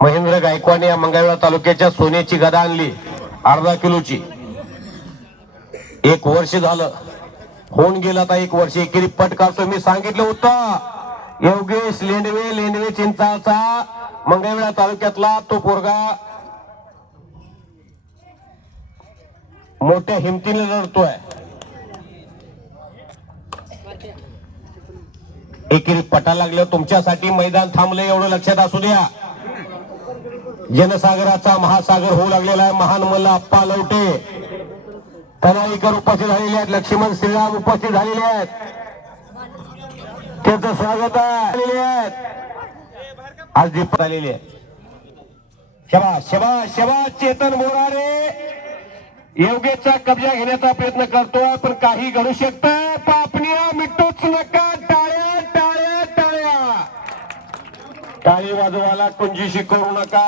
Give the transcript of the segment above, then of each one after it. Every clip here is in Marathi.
महेंद्र गायकवाड या मंगळवेळा तालुक्याच्या सोन्याची गदा आणली. अर्धा किलोची. एक वर्ष झालं. होऊन गेलं आता एक वर्ष. एकेरी पट काढतो मी सांगितलं होतं. योगेश लेंडवे लेंडवे चिंचाचा मंगळवेळा तालुक्यातला तो पोरगा मोठ्या हिमतीने लढतोय एकेरी पटा लागलं तुमच्यासाठी मैदान थांबलं एवढं लक्षात असू द्या. जनसागराचा महासागर होऊ लागलेला आहे. महान मल्ल आप्पा लवटे तनाईकर उपस्थित झालेले आहेत. लक्ष्मण श्रीराम उपस्थित झालेले आहेत. त्याचं स्वागत आहे. आहेत. आज दीप आलेली आहेत. शबाश शबाश शबा चेतन मोरारे. योगेशचा कब्जा घेण्याचा प्रयत्न करतोय पण काही घडू शकतं. पापण्या मिटूच टाळी वाजवायला कुंजीशी करू नका.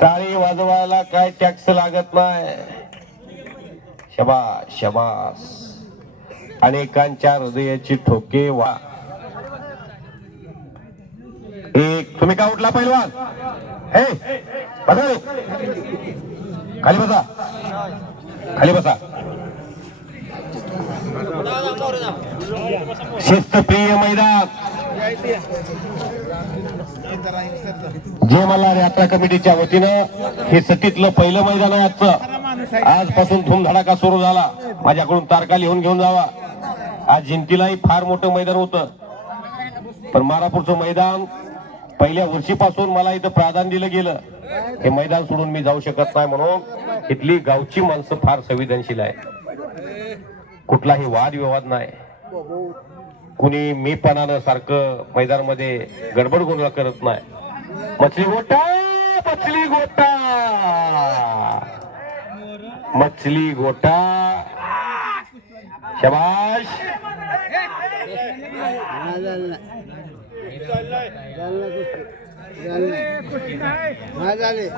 टाळी वाजवायला काय टॅक्स लागत नाही. शबा शबास. अनेकांच्या हृदयाची ठोके वा. एक तुम्ही का उठला पहिलवान हे बसा खाली बसा. खाली बसा. शिस्तप्रिय मैदान. जय मल्हार यात्रा कमिटीच्या वतीनं हे सतीतलं पहिलं मैदान आहे आजचं. आजपासून धुमधडाका सुरू झाला. माझ्याकडून तारका लिहून घेऊन जावा. आज जिंतीलाही फार मोठं मैदान होतं. पण मारापूरचं मैदान पहिल्या वर्षीपासून मला इथं प्राधान्य दिलं गेलं. हे मैदान सोडून मी जाऊ शकत नाही म्हणून इथली गावची माणसं फार संवेदनशील आहे. कुठलाही वादविवाद नाही. कुणी मीपणानं सारखं मैदानामध्ये गडबड गोंधळ करत नाही. मछली गोटा मछली गोटा. मछली गोटा. शबाश. झाले